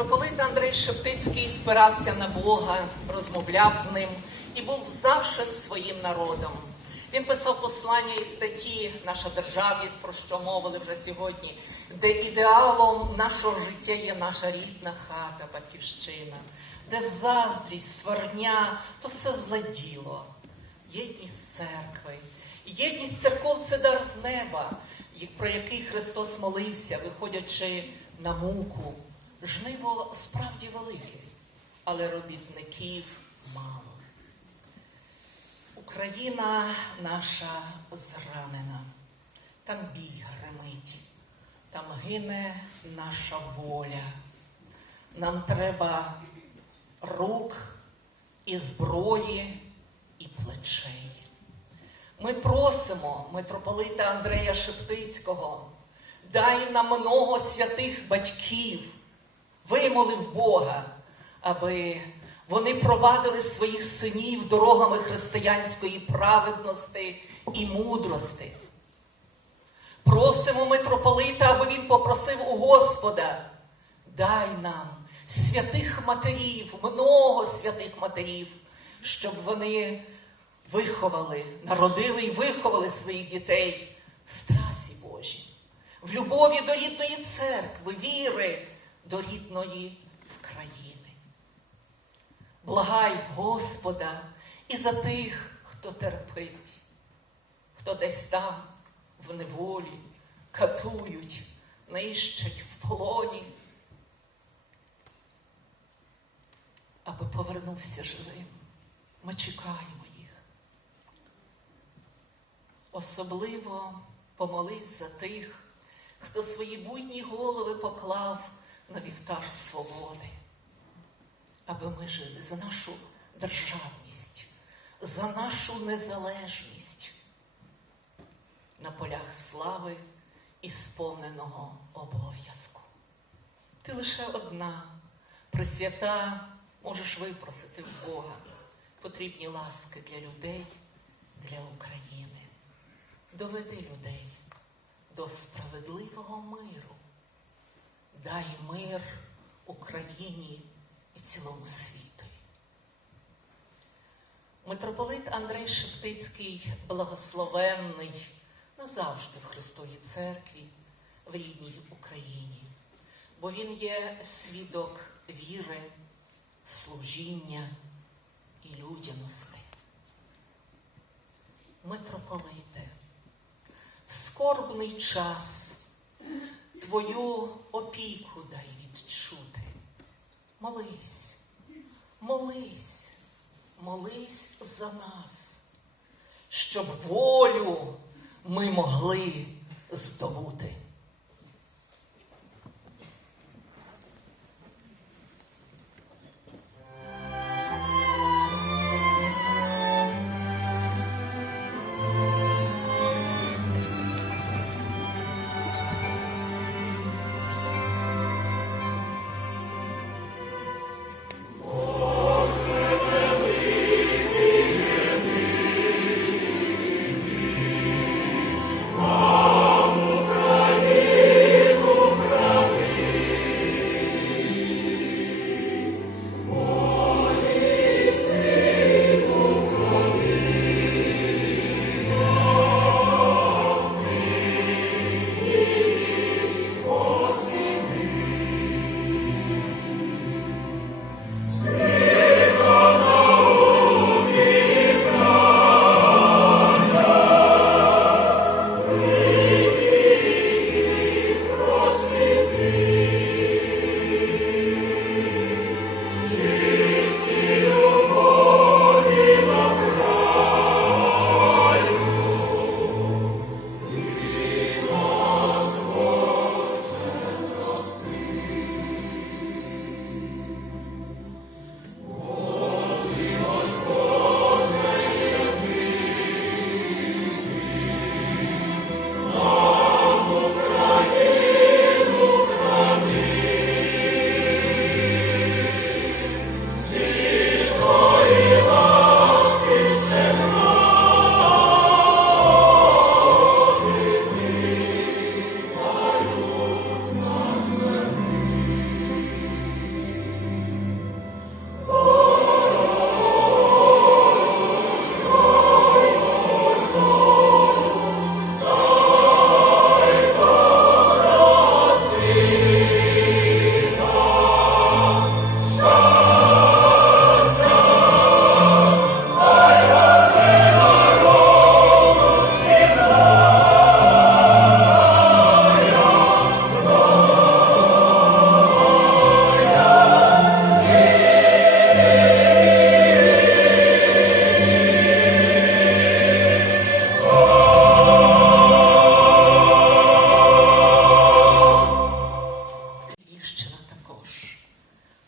Митрополит Андрей Шептицький спирався на Бога, розмовляв з ним і був завше з своїм народом. Він писав послання і статті Наша державність, про що мовили вже сьогодні, де ідеалом нашого життя є наша рідна хата, батьківщина, де заздрість, сварня то все зле діло. Єдність церкви. Єдність церков це дар з неба, про який Христос молився, виходячи на муку. Жниво справді велике, але робітників мало. Україна наша зранена, там бій гримить, там гине наша воля. Нам треба рук і зброї, і плечей. Ми просимо митрополита Андрея Шептицького, дай нам много святих батьків, вимолив Бога, аби вони провадили своїх синів дорогами християнської праведності і мудрости. Просимо митрополита, аби він попросив у Господа, дай нам святих матерів, много святих матерів, щоб вони виховали, народили і виховали своїх дітей в страсі Божій, в любові до рідної церкви, віри до рідної країни. Благай Господа і за тих, хто терпить, хто десь там в неволі катують, нищать в полоні, аби повернувся живим. Ми чекаємо їх. Особливо помолись за тих, хто свої буйні голови поклав на вівтар свободи, аби ми жили за нашу державність, за нашу незалежність на полях слави і сповненого обов'язку. Ти лише одна, пресвята, можеш випросити в Бога потрібні ласки для людей, для України. Доведи людей до справедливого миру. Дай мир Україні і цілому світу. Митрополит Андрей Шептицький благословенний назавжди в Христовій церкві, в рідній Україні, бо він є свідок віри, служіння і людяності. Митрополите, в скорбний час твою опіку дай відчути. Молись, молись, молись за нас, щоб волю ми могли здобути.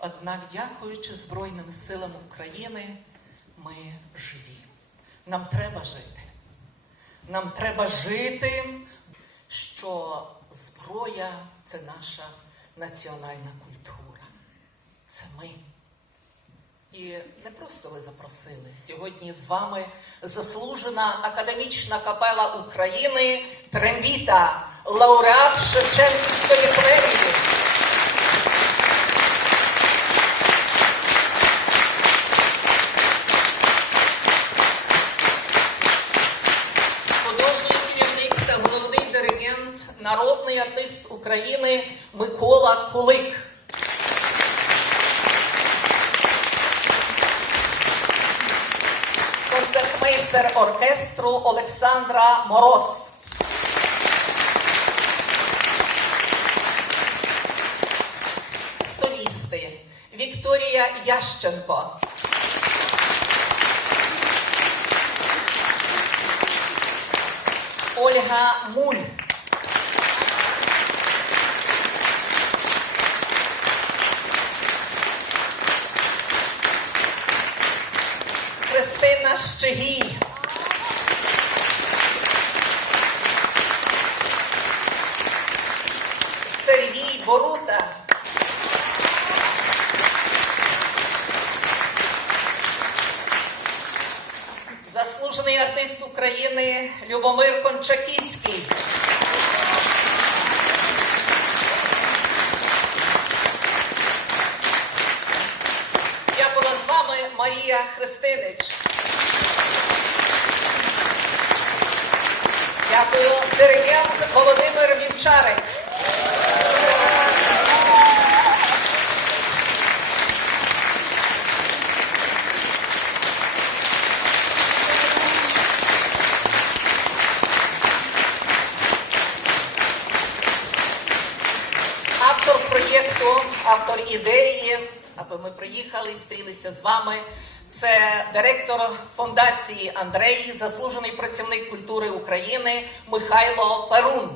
Однак, дякуючи Збройним силам України, ми живі. Нам треба жити. Нам треба жити, що зброя це наша національна культура. Це ми. І не просто ви запросили. Сьогодні з вами заслужена академічна капела України Трембіта, лауреат Шевченківської премії. Артист України Микола Кулик. Концертмейстер оркестру Олександра Мороз. Солісти Вікторія Ященко. Ольга Муль. Христина Щегій. Сергій Борута. Заслужений артист України Любомир Кончаківський. Я була з вами Марія Христинич. Дякую, диригент Володимир Вівчарик. Автор проєкту, автор ідеї, аби ми приїхали, стрілися з вами. Це директор фондації Андрей, заслужений працівник культури України Михайло Перун.